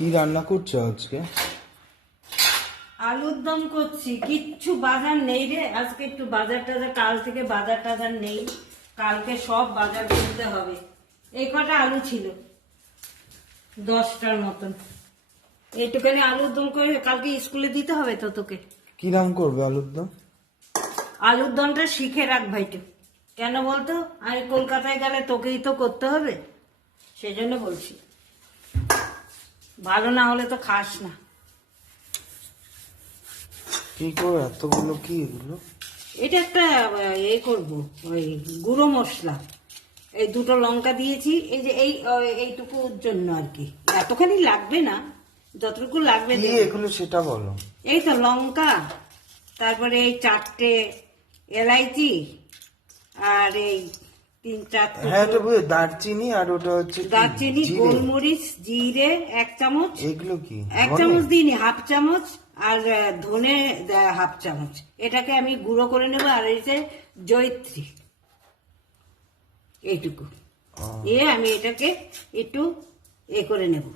কি রান্না করছো আজকে? আলুর দম করছি। কিচ্ছু বাজার নেই রে আজকে, একটু বাজার টাজার, কাল থেকে বাজার টাজার নেই, কালকে সব বাজার কিনতে হবে। এই কটা আলু ছিল 10টার মতন, এইটুখানি আলুর দম করে কালকে স্কুলে দিতে হবে তো তোকে। কি রাম করবে আলুর দম? আলুর দমটা শিখে রাখ ভাইটু। কেন বলতো, আমি কলকাতায় গেলে তোকেই তো করতে হবে, সেই জন্য বলছি। ভালো না হলে তো খাস না। কি করে এতগুলো? কি এগুলো? এটা একটা করবো, ওই গুঁড়ো মশলা। এই দুটো লঙ্কা দিয়েছি, এই যে এইটুকুর জন্য আর কি, এতখানি লাগবে না, যতটুকু লাগবে কি দেবো। এগুলো সেটা বলো। এই তো লঙ্কা, তারপরে এই 4টে এলাইচি, আর এই 3-4 হ্যাঁ এটা বুঝে, দারচিনি আর ওটা হচ্ছে কি? দারচিনি, জিরে। গোলমরিচ, জিরে 1 চামচ, এগুলো কি? 1 চামচ দিইনি, 1/2 চামচ, আর ধনে 1/2 চামচ। এটাকে আমি গুঁড়ো করে নেবো। আর এই যে জয়িত্রী, এইটুকু আমি এটাকে একটু করে নেব,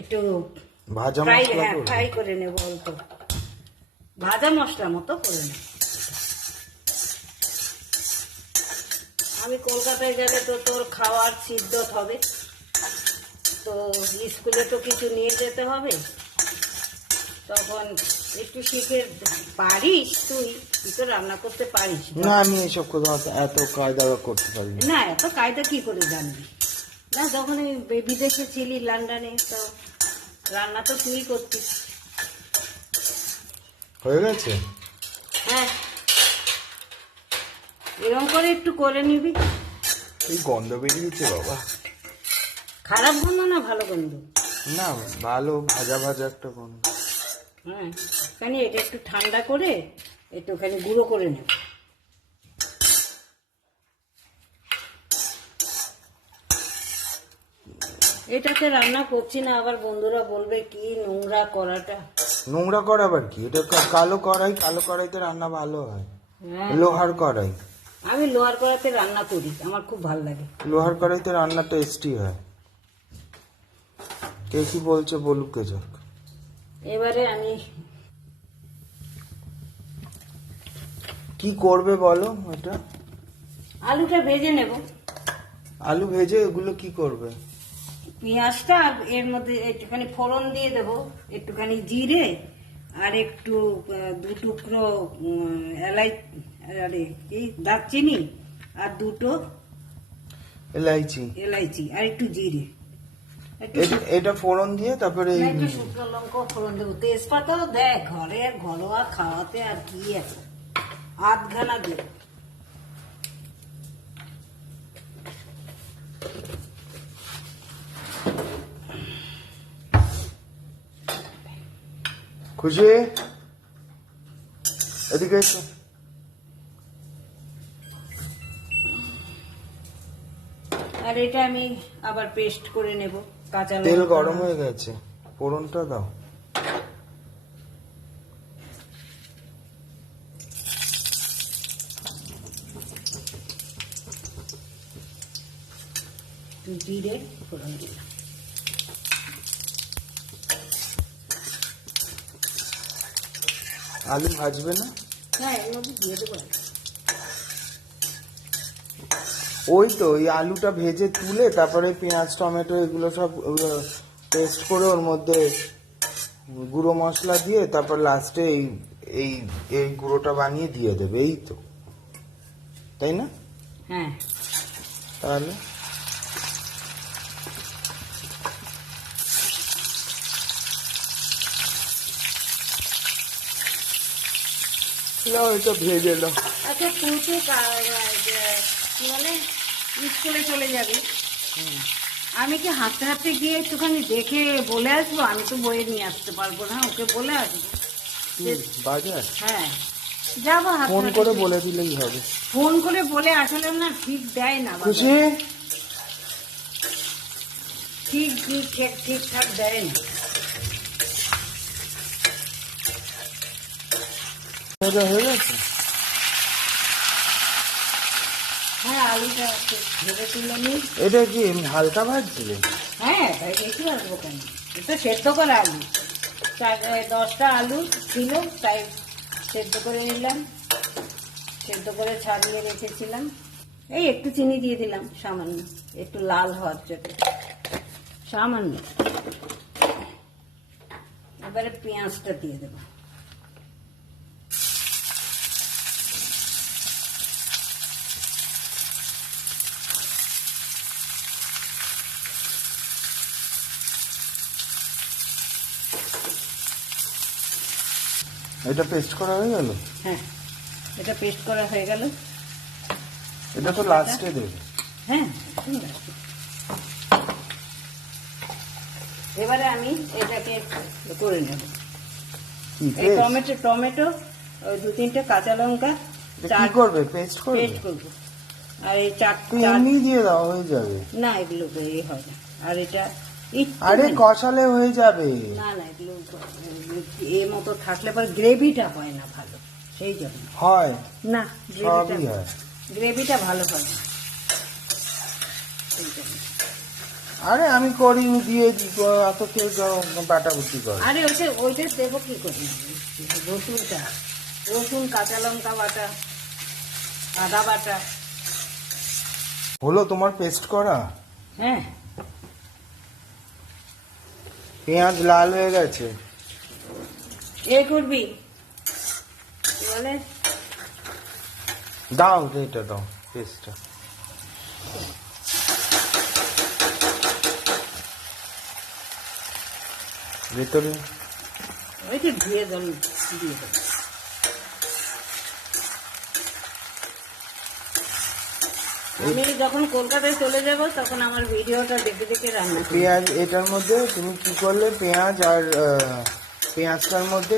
একটু ভাজা ফ্রাই, মশলা হ্যাঁ করবে? ফ্রাই করে নেব, অল্প ভাজা মশলা মতো করে নেব। আমি কলকাতায় গেলে তো তোর খাওয়ার সিদ্ধত হবে, তো স্কুলে তো কিছু নিয়ে যেতে হবে, তখন একটু শিখে পারিস। তুই তুই তো রান্না করতে পারিস না, আমি এসব কথা এত কায়দা করতে পারি না। না, এত কায়দা কি করে জানবি না? যখন এই বিদেশে ছিলি লন্ডনে, তো রান্না তো তুই করতিস। হয়ে গেছে? হ্যাঁ, এরকম করে একটু করে নিবি। এই গন্ধ বেরিয়েছে বাবা। খারাপ গন্ধ না ভালো গন্ধ? না, ভালো ভাজা ভাজা একটা গন্ধ। হ্যাঁ, কেন এটা একটু ঠান্ডা করে একটুখানি গুঁড়ো করে নেব। এটাতে রান্না করছি না, আবার বন্ধুরা বলবে কি নোংরা করাটা। নোংরা করা আবার কি? এটা কালো কড়াই, কালো কড়াইতে রান্না ভালো হয়। হ্যাঁ, লোহার কড়াই। আমি লোহার কড়াতে রান্না করি, আমার খুব ভালো লাগে। লোহার কড়াইতে রান্না টেস্টি হয়। কে কি বলছে বলুক কে যাক। এবারে আমি কি করবে বলো এটা? আলুটা ভেজে নেব। আলু ভেজে এগুলো কি করবে? পেঁয়াজটা, আর এর মধ্যে একটুখানি ফোড়ন দিয়ে দেব, একটুখানি জিরে, আর একটু 2 টুকরো দারচিনি, আর 2টো এলাইচি। এলাইচি, আর একটু জিরে, একটু এটা ফোড়ন দিয়ে তারপরে না, একটু শুকনো লঙ্কা ফোড়ন দেবো। তেজপাতাও দেখ, ঘরের ঘরোয়া খাওয়াতে আর কি এত, আধখানা দেব। খুশি এদিকে এসো। আর এটা আমি আবার পেস্ট করে নেব। কাঁচা তেল লঙ্কা, গরম হয়ে গেছে, ফোড়নটা দাও। জিরে ফোড়ন দিলাম। আলু ভাজবে না? হ্যাঁ, এর মধ্যে দিয়ে দেবো। ওই তো ওই আলুটা ভেজে তুলে তারপরে পেঁয়াজ টমেটো এগুলো সব পেস্ট করে ওর মধ্যে গুঁড়ো মশলা দিয়ে তারপর লাস্টে এই এই এই গুঁড়োটা বানিয়ে দিয়ে দেবে, এই তো, তাই না? হ্যাঁ, তাহলে এটা ভেজে দাও। আচ্ছা তুই তো কি বলে স্কুলে চলে যাবি, আমি কি হাঁটতে হাঁটতে গিয়ে একটুখানি দেখে বলে আসবো? আমি তো বইয়ে নিয়ে আসতে পারবো না, ওকে বলে আসবো। বাজার হ্যাঁ, যাবো হাঁটতে ফোন হাঁটতে করে গিয়ে। বলে দিলেই হবে। ফোন করে বলে আসলে না ঠিক দেয় না বাবা। খুশি ঠিকঠাক দেয় না। ভাজা হয়ে গেছে? হ্যাঁ, আলুটা একটু ভেজে তুলে নিই। এটা কি এমনি হালকা ভাজছিলে? হ্যাঁ, হ্যাঁ তাই বেশি আসবো কেন, এটা সেদ্ধ করা আলু, 10টা আলু ছিল তাই সেদ্ধ করে নিলাম, সেদ্ধ করে ছাড়িয়ে রেখেছিলাম। এই একটু চিনি দিয়ে দিলাম সামান্য, একটু লাল হওয়ার জন্য সামান্য। এবারে পেঁয়াজটা দিয়ে দেবো। এটা পেস্ট করা হয়ে গেল? হ্যাঁ এটা পেস্ট করা হয়ে গেল। এটা তো লাস্টে দেবে? হ্যাঁ এবারে আমি এটাকে করে নেব। এই টমেটো ওই 2-3টে কাঁচা লঙ্কা কি করবে, পেস্ট করবে? পেস্ট করবো। আর এই এমনি দিয়ে দাও, হয়ে যাবে। না এগুলো এই হবে। আর এটা আরে কষালে হয়ে যাবে। না না এগুলো এর মতো থাকলে পরে গ্রেভিটা হয় না ভালো, সেই জন্য। হয় না সবই হয়। গ্রেভিটা ভালো হয় না সেই জন্য। আরে আমি করি দিয়ে দিই, এত কেউ বাটা বুদ্ধি করে। আরে ওইটা দেবো কি করে, রসুন কাঁচা লঙ্কা বাটা, আদা বাটা। হলো তোমার পেস্ট করা? হ্যাঁ পেঁয়াজ লাল হয়ে গেছে। এ করবি কি বলে, দাও এটা দাও পেস্টটা। ভেতরে ওইটা ধুয়ে জল দিয়ে দেবো। আমি যখন কলকাতায় চলে যাব তখন আমার ভিডিওটা দেখে দেখে রান্না করব। পেঁয়াজ এটার মধ্যে তুমি কি করলে, পেঁয়াজ আর পেঁয়াজটার মধ্যে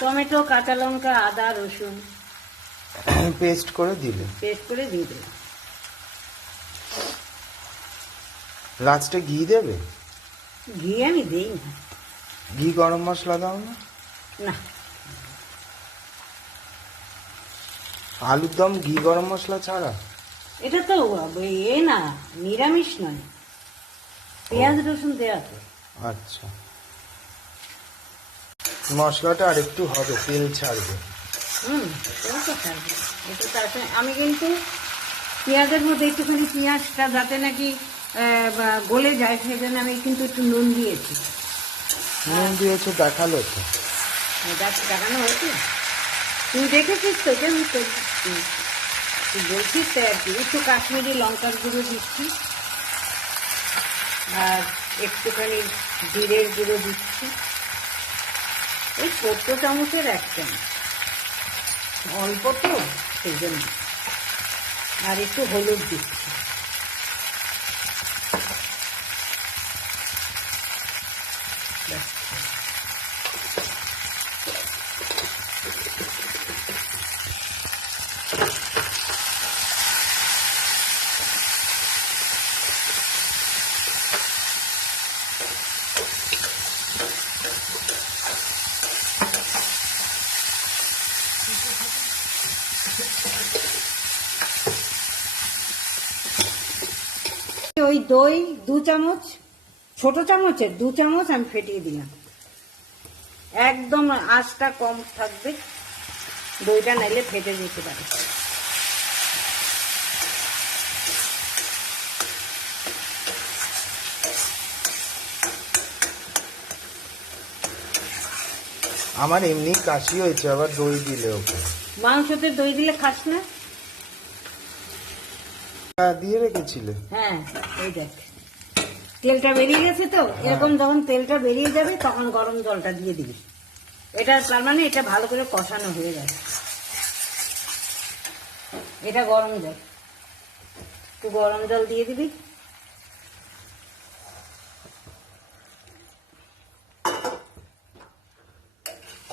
টমেটো কাঁচা লঙ্কা আদা রসুন পেস্ট করে দিলে, পেস্ট করে দিয়ে দিলাম। লাস্টে ঘি দেবে? ঘি আমি দিই না। ঘি গরম মশলা দাও না? না আলুর দম ঘি গরম মশলা ছাড়া? এটা তো এ না, নিরামিষ নয়, পেঁয়াজ রসুন দেওয়া তো। আচ্ছা, মশলাটা আরেকটু হবে, তেল ছাড়বে। এটা তো থাকবে। এটা তার সঙ্গে আমি কিন্তু পেঁয়াজের মধ্যে একটুখানি পেঁয়াজটা যাতে নাকি গলে যায় সেই জন্য আমি কিন্তু একটু নুন দিয়েছি। নুন দিয়েছো দেখালো তো? দেখানো হয়েছে, তুই দেখেছিস তো কেমন তুই বলছিস তাই আর কি। একটু কাশ্মীরি লঙ্কার গুঁড়ো দিচ্ছি আর একটুখানি জিরের গুঁড়ো দিচ্ছি, এই 4 চামচের 1 চামচ, অল্প তো সেই জন্য। আর একটু হলুদ দিচ্ছি। ওই দই 2 চামচ, ছোট চামচের 2 চামচ আমি ফেটিয়ে দিলাম। একদম আঁচটা কম থাকবে, দইটা নাইলে ফেটে যেতে পারে। আমার এমনি কাশি হয়েছে, আবার দই দিলে ওকে। মাংসতে দই দিলে খাস না? দিয়ে রেখেছিলে? হ্যাঁ এই দেখ তেলটা বেরিয়ে গেছে তো, এরকম যখন তেলটা বেরিয়ে যাবে তখন গরম জলটা দিয়ে দিবি। এটা তার মানে এটা ভালো করে কষানো হয়ে গেছে। এটা গরম জল, একটু গরম জল দিয়ে দিবি।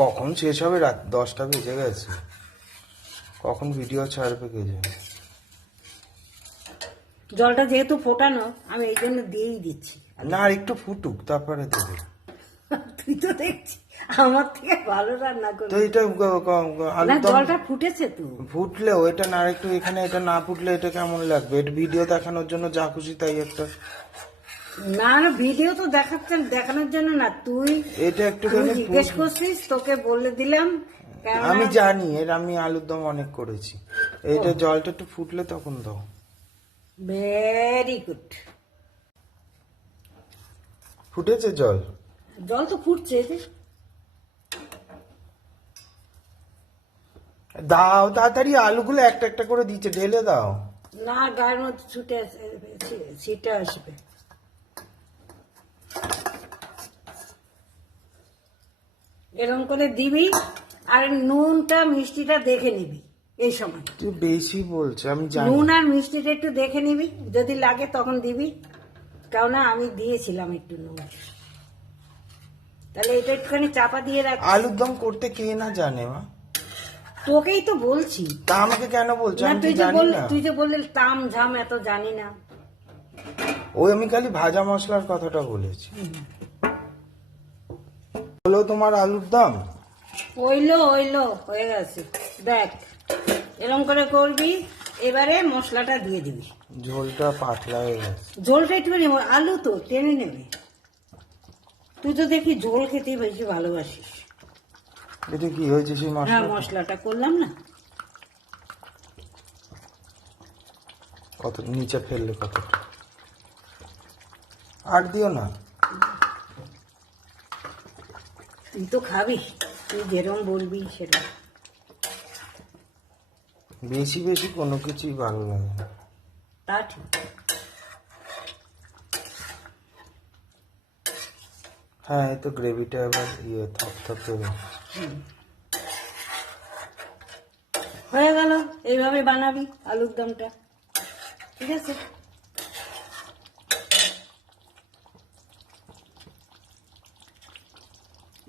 কখন শেষ হবে? রাত 10টা বেজে গেছে, কখন ভিডিও ছাড়বে কে জানে। জলটা যেহেতু ফোটানো আমি এই জন্য দিয়েই দিচ্ছি। না আর একটু ফুটুক তারপরে দেবে। তুই তো দেখছি আমার থেকে ভালো রান্না তো করবি। এটা না আলুর দম জলটা ফুটেছে তো। ফুটলেও এটা না, একটু এখানে এটা না ফুটলে এটা কেমন লাগবে? এটা ভিডিও দেখানোর জন্য যা খুশি তাই একটা না না, ভিডিও তো দেখানোর জন্য না, তুই এটা একটুখানি জিজ্ঞেস করছিস, তোকে বলে দিলাম। কেননা আমি জানি এর, আমি আলুর দম অনেক করেছি। এইটা জলটা একটু ফুটলে তখন দাও। Very good. ফুটেছে জল? জল তো ফুটছে যে। দাও তাড়াতাড়ি, আলুগুলো একটা একটা করে দিচ্ছে, ঢেলে দাও। না, গায়ের মধ্যে ছিটে আসবে। এরকম করে দিবি, আর নুনটা মিষ্টিটা দেখে নিবি এই সময়। তুই বেশি বলছে, আমি জানি। নুন আর মিষ্টিটা একটু দেখে নিবি, যদি লাগে তখন দিবি, কেননা আমি দিয়েছিলাম একটু নুন। তাহলে এটা একটুখানি চাপা দিয়ে রাখ। আলুর দম করতে কে না জানে মা? তোকেই তো বলছি। তা আমাকে কেন বলছো? না, আমি কি জানি না? তুই যে বললি তাম ঝাম এত জানি না। ওই আমি খালি ভাজা মশলার কথাটা বলেছি। হলো তোমার আলুর দম? ওইলো হয়ে গেছে, দেখ এরকম করে করবি। এবারে মশলাটা দিয়ে দিবি। ঝোলটা পাতলা হয়ে গেছে। ঝোলটা একটুখানি, আলু তো টেনে নেবে। তুই তো দেখি ঝোল খেতে বেশি ভালোবাসিস। এটা কি হয়েছে সেই হ্যাঁ, মশলা? মশলাটা করলাম না। কত নিচে ফেললে কতটা? আর দিও না। তুই তো খাবি, তুই যেরকম বলবি সেটা। বেশি বেশি কোনো কিছুই ভালো লাগে না। তা ঠিক। হ্যাঁ, এই তো গ্রেভিটা এবার থপথপে হয়ে গেল। এইভাবে বানাবি আলুর দমটা, ঠিক আছে?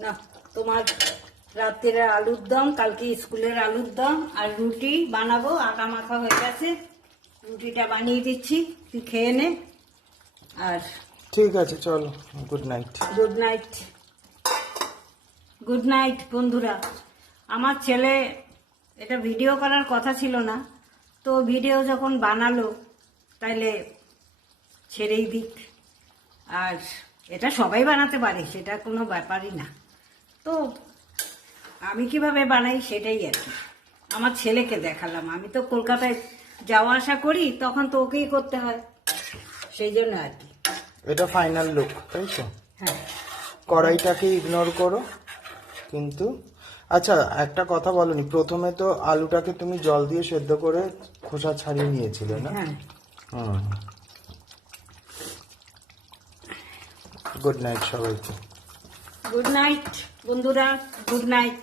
না, তোমার রাত্রের আলুর দম, কালকে স্কুলের আলুর দম আর রুটি বানাবো। আটা মাখা হয়ে গেছে, রুটিটা বানিয়ে দিচ্ছি, তুই খেয়ে নে। আর ঠিক আছে, চলো, good night. Good night. Good night বন্ধুরা। আমার ছেলে, এটা ভিডিও করার কথা ছিল না, তো ভিডিও যখন বানালো তাইলে ছেড়েই দিক। আর এটা সবাই বানাতে পারে, সেটা কোনো ব্যাপারই না। তো আমি কিভাবে বানাই সেটাই আর কি আমার ছেলেকে দেখালাম। আমি তো কলকাতায় যাওয়া আসা করি, তখন তো ওকেই করতে হয়, সেই জন্য আর কি। এটা ফাইনাল লুক, তাই তো? হ্যাঁ, কড়াইটাকে ইগনোর করো কিন্তু। আচ্ছা, একটা কথা বলনি, প্রথমে তো আলুটাকে তুমি জল দিয়ে সেদ্ধ করে খোসা ছাড়িয়ে নিয়েছিলে না? হ্যাঁ। হুম। গুড নাইট সবাইকে। গুড নাইট বন্ধুরা, গুড নাইট।